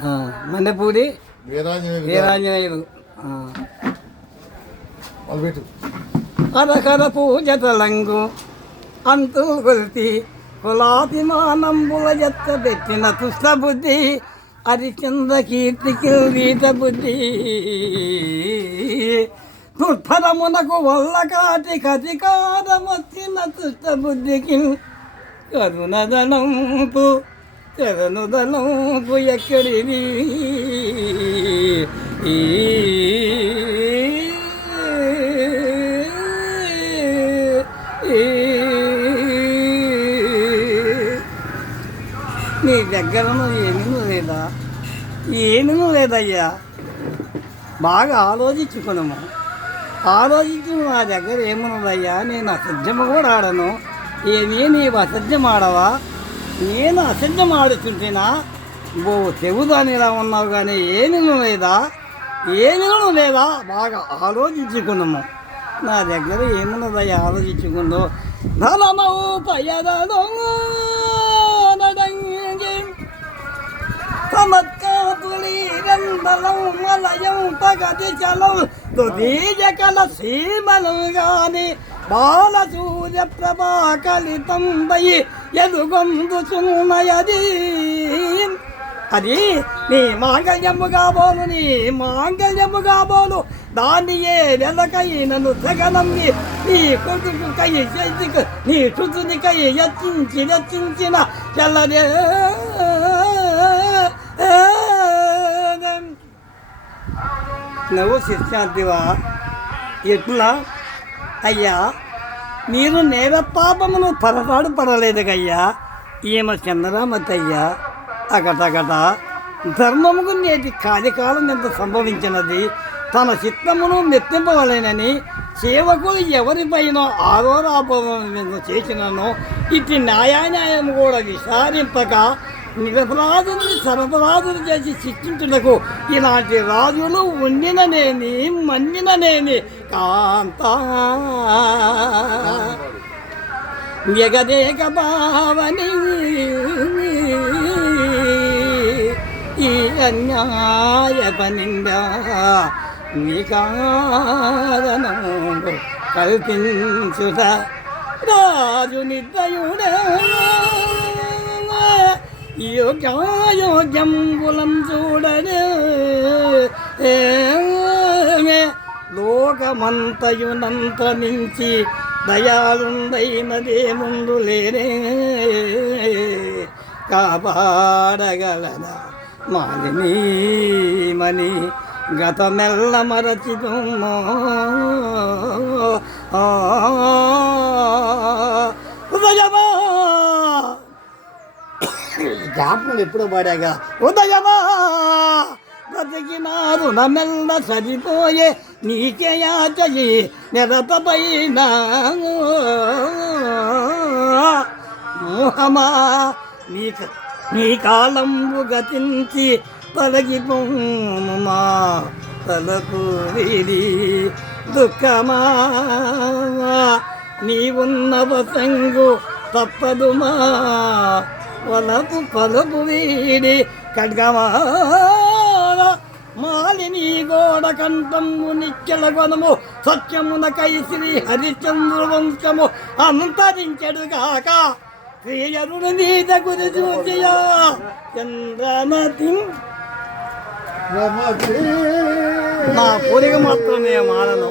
ఆ, మండపూడి వీరాంజనేయ వీరాంజనేయులు ఆ. మొదలుపెట్టు అరకర పూజతలంగు అంతు కొలితి కులాభిమానంబుల జత్త పెట్టిన తుష్ట బుద్ధి హరిచంద్ర కీర్తి కిరీట బుద్ధి. దుర్భరమునకు వల్ల కాటి కతికారమొచ్చిన తుష్ట బుద్ధికి కరుణదనంపు కరుణదనంపు ఎక్కడిది ఈ. నీ దగ్గర ఏమీ లేదా? ఏమీ లేదయ్యా. బాగా ఆలోచించుకున్నాము. ఆలోచించిన నా దగ్గర ఏమున్నదయ్యా? నేను అసత్యము కూడా ఆడను. ఏమీ నీవు అసత్యం ఆడవా? నేను అసత్యం ఆడుతుంటేనా? ఓ చెబుదాని ఇలా ఉన్నావు కానీ ఏనుగు లేదా? ఏమీ లేదా? బాగా ఆలోచించుకున్నాము. నా దగ్గర ఏమున్నదయ్యా ఆలోచించుకుందో? ధనమౌ పయదను మలయం తగది చలం. తుదీజకల సీమలు కానీ బాల సూర్య ప్రభా కలితం వై ఎదుగొందు సున్నయది. అది నీ మాంగళ్యముగా బోలు నీ మాంగళ్యముగా బోలు దాన్ని ఏ వెనకై నన్ను తెగనమ్మి నీ కొడుకు కై చేతికి నీ శుద్ధుని కై యత్నించి రచించిన చల్లదే నువ్వు శిక్షార్థివా ఎట్లా? అయ్యా మీరు నేర పాపమును పరతాడు పడలేదుగయ్యా ఈమె చంద్రమతయ్యా అగటగట ధర్మముకు నేటి కాలికాలం ఎంత సంభవించినది? తన చిత్తమును మెత్తింపవలేనని సేవకులు ఎవరిపైన ఆరోరాపం చేసినను ఇటు న్యాయాన్యాయం కూడా విచారింపక నిరపరాధుని సరఫరాధులు చేసి శిక్షించుటకు ఇలాంటి రాజులు ఉండిననేని మన్నిననేని కాంత. జగదేక భావని ఈ అన్యాయ పనిందా నీ కారణము కల్పించుట రాజు నిర్దయుడే యోగ్యాయోగ్యంబులం చూడనే. లోకమంతయునంత మించి దయాలుండైనదే ముందు లేనే. కాపాడగలదా మాలిని మని గతమెల్ల మరచితుమో జ్ఞాపకం ఎప్పుడో పాడాగా? ఉదయమా? బ్రతికినారు నమెల్ల సరిపోయే నీకే యాచయి నిరతపైన మోహమా నీకు నీ కాలంబు గతించి తొలగిపోమా తలకు వీడి దుఃఖమా. నీవున్న వసంగు తప్పదుమా. వలపు పలుపు వీడి ఖడ్గమా మాలిని గోడ కంఠము నిత్యల గొనము సత్యమున కైసిరి హరిచంద్ర వంశము అంతరించెడుగాక. ప్రియరుడు నీత గురి చూచియా చంద్రమతి రమతే నా పూరిక మాత్రమే మాడను